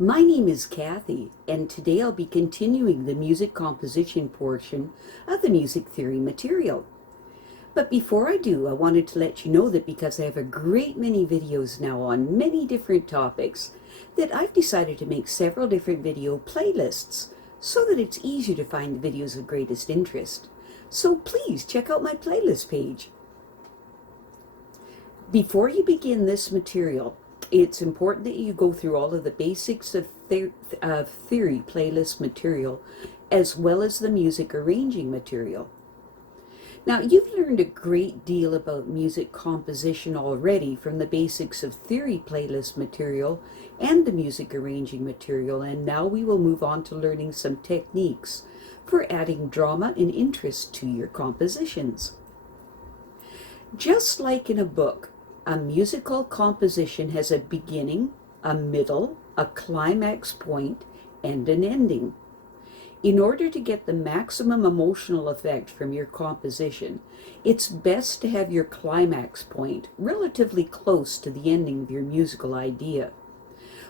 My name is Kathy, and today I'll be continuing the music composition portion of the music theory material. But before I do, I wanted to let you know that because I have a great many videos now on many different topics, that I've decided to make several different video playlists so that it's easier to find the videos of greatest interest. So please check out my playlist page. Before you begin this material, it's important that you go through all of the basics of theory playlist material as well as the music arranging material. Now, you've learned a great deal about music composition already from the basics of theory playlist material and the music arranging material, and now we will move on to learning some techniques for adding drama and interest to your compositions. Just like in a book, a musical composition has a beginning, a middle, a climax point, and an ending. In order to get the maximum emotional effect from your composition, it's best to have your climax point relatively close to the ending of your musical idea.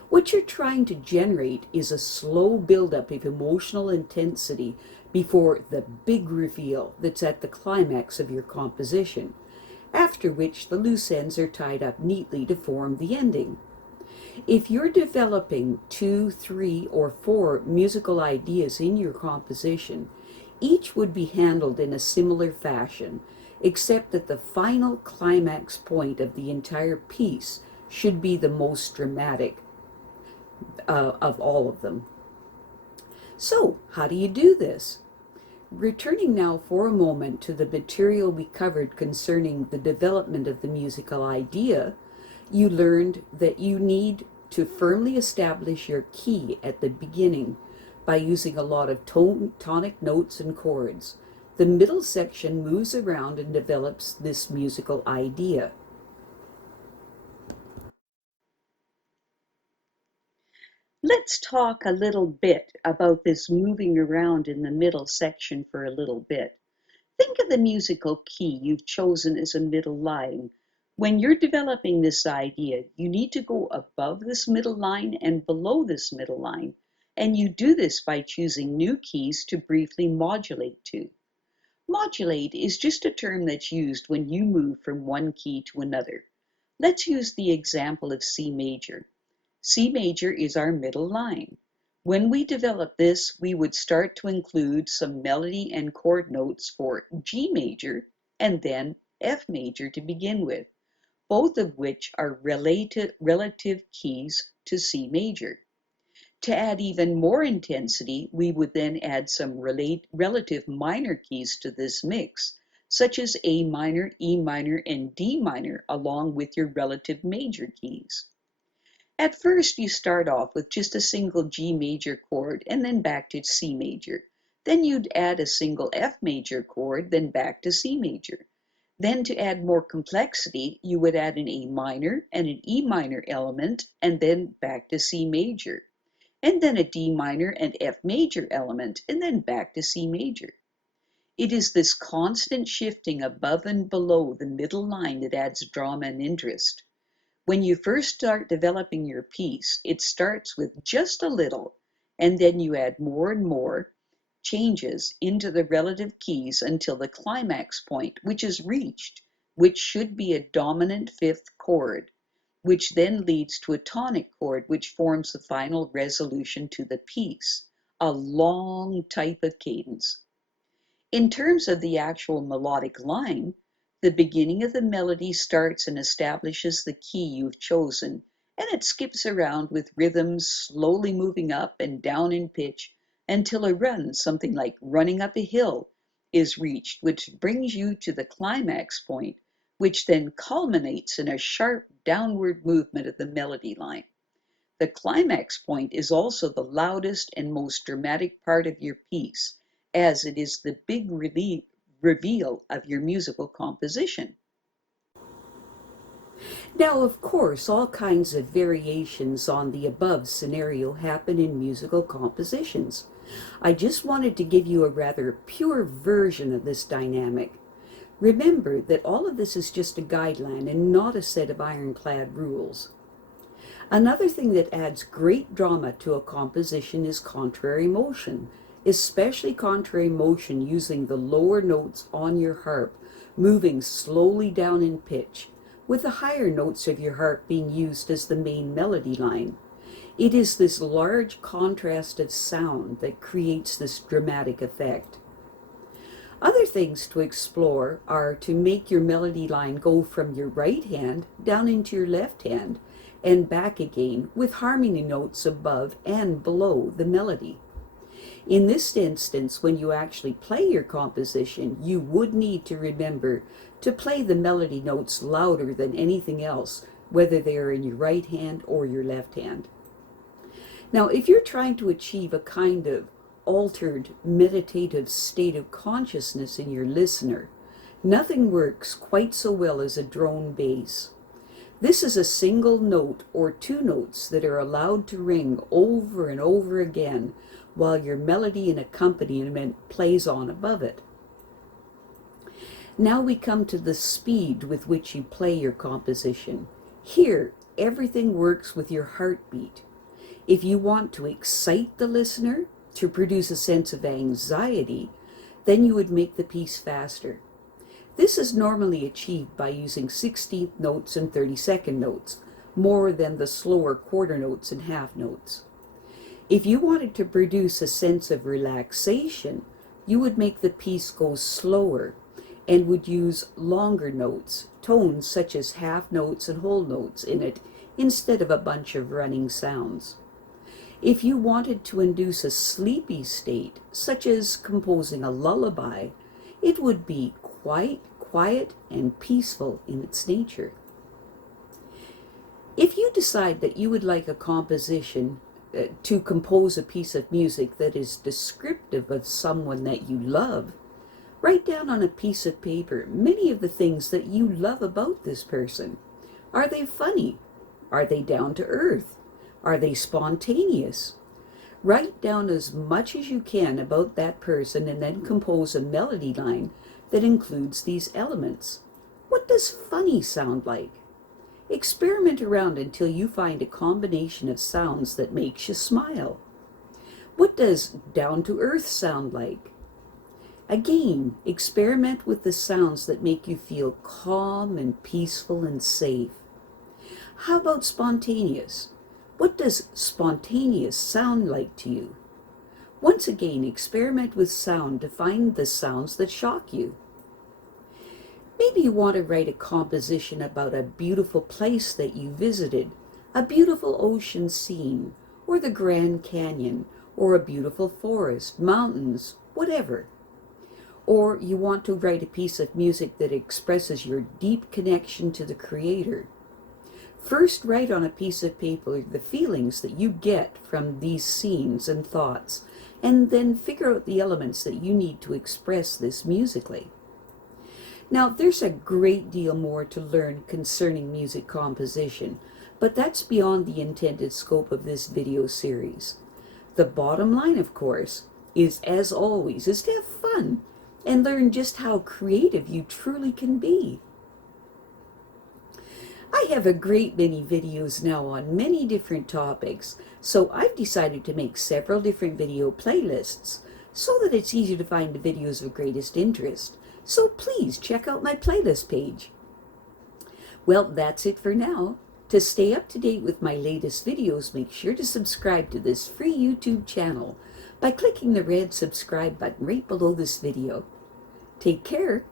What you're trying to generate is a slow buildup of emotional intensity before the big reveal that's at the climax of your composition, after which the loose ends are tied up neatly to form the ending. If you're developing 2, 3, or 4 musical ideas in your composition, each would be handled in a similar fashion, except that the final climax point of the entire piece should be the most dramatic of all of them. So, how do you do this? Returning now for a moment to the material we covered concerning the development of the musical idea, you learned that you need to firmly establish your key at the beginning by using a lot of tonic notes and chords. The middle section moves around and develops this musical idea. Let's talk a little bit about this moving around in the middle section for a little bit. Think of the musical key you've chosen as a middle line. When you're developing this idea, you need to go above this middle line and below this middle line, and you do this by choosing new keys to briefly modulate to. Modulate is just a term that's used when you move from one key to another. Let's use the example of C major. C major is our middle line. When we develop this, we would start to include some melody and chord notes for G major and then F major to begin with, both of which are relative keys to C major. To add even more intensity, we would then add some relative minor keys to this mix, such as A minor, E minor, and D minor, along with your relative major keys. At first, you start off with just a single G major chord and then back to C major. Then you'd add a single F major chord, then back to C major. Then to add more complexity, you would add an A minor and an E minor element and then back to C major. And then a D minor and F major element and then back to C major. It is this constant shifting above and below the middle line that adds drama and interest. When you first start developing your piece, it starts with just a little, and then you add more and more changes into the relative keys until the climax point, which is reached, which should be a dominant fifth chord, which then leads to a tonic chord, which forms the final resolution to the piece, a long type of cadence. In terms of the actual melodic line, the beginning of the melody starts and establishes the key you've chosen, and it skips around with rhythms slowly moving up and down in pitch until a run, something like running up a hill, is reached, which brings you to the climax point, which then culminates in a sharp downward movement of the melody line. The climax point is also the loudest and most dramatic part of your piece, as it is the big reveal of your musical composition. Now, of course, all kinds of variations on the above scenario happen in musical compositions. I just wanted to give you a rather pure version of this dynamic. Remember that all of this is just a guideline and not a set of ironclad rules. Another thing that adds great drama to a composition is contrary motion, especially contrary motion using the lower notes on your harp, moving slowly down in pitch, with the higher notes of your harp being used as the main melody line. It is this large contrast of sound that creates this dramatic effect. Other things to explore are to make your melody line go from your right hand down into your left hand and back again with harmony notes above and below the melody. In this instance, when you actually play your composition, you would need to remember to play the melody notes louder than anything else, whether they are in your right hand or your left hand. Now, if you're trying to achieve a kind of altered meditative state of consciousness in your listener, nothing works quite so well as a drone bass. This is a single note or two notes that are allowed to ring over and over again while your melody and accompaniment plays on above it. Now we come to the speed with which you play your composition. Here, everything works with your heartbeat. If you want to excite the listener, to produce a sense of anxiety, then you would make the piece faster. This is normally achieved by using 16th notes and 32nd notes, more than the slower quarter notes and half notes. If you wanted to produce a sense of relaxation, you would make the piece go slower and would use longer notes, tones such as half notes and whole notes in it, instead of a bunch of running sounds. If you wanted to induce a sleepy state, such as composing a lullaby, it would be quite quiet and peaceful in its nature. If you decide that you would like a composition to compose a piece of music that is descriptive of someone that you love, write down on a piece of paper many of the things that you love about this person. Are they funny? Are they down to earth? Are they spontaneous? Write down as much as you can about that person and then compose a melody line that includes these elements. What does funny sound like? Experiment around until you find a combination of sounds that makes you smile. What does down to earth sound like? Again, experiment with the sounds that make you feel calm and peaceful and safe. How about spontaneous? What does spontaneous sound like to you? Once again, experiment with sound to find the sounds that shock you. Maybe you want to write a composition about a beautiful place that you visited, a beautiful ocean scene, or the Grand Canyon, or a beautiful forest, mountains, whatever. Or you want to write a piece of music that expresses your deep connection to the Creator. First, write on a piece of paper the feelings that you get from these scenes and thoughts, and then figure out the elements that you need to express this musically. Now, there's a great deal more to learn concerning music composition, but that's beyond the intended scope of this video series. The bottom line, of course, is, as always, is to have fun and learn just how creative you truly can be. I have a great many videos now on many different topics, so I've decided to make several different video playlists so that it's easier to find the videos of greatest interest. So please check out my playlist page. Well, that's it for now. To stay up to date with my latest videos, make sure to subscribe to this free YouTube channel by clicking the red subscribe button right below this video. Take care.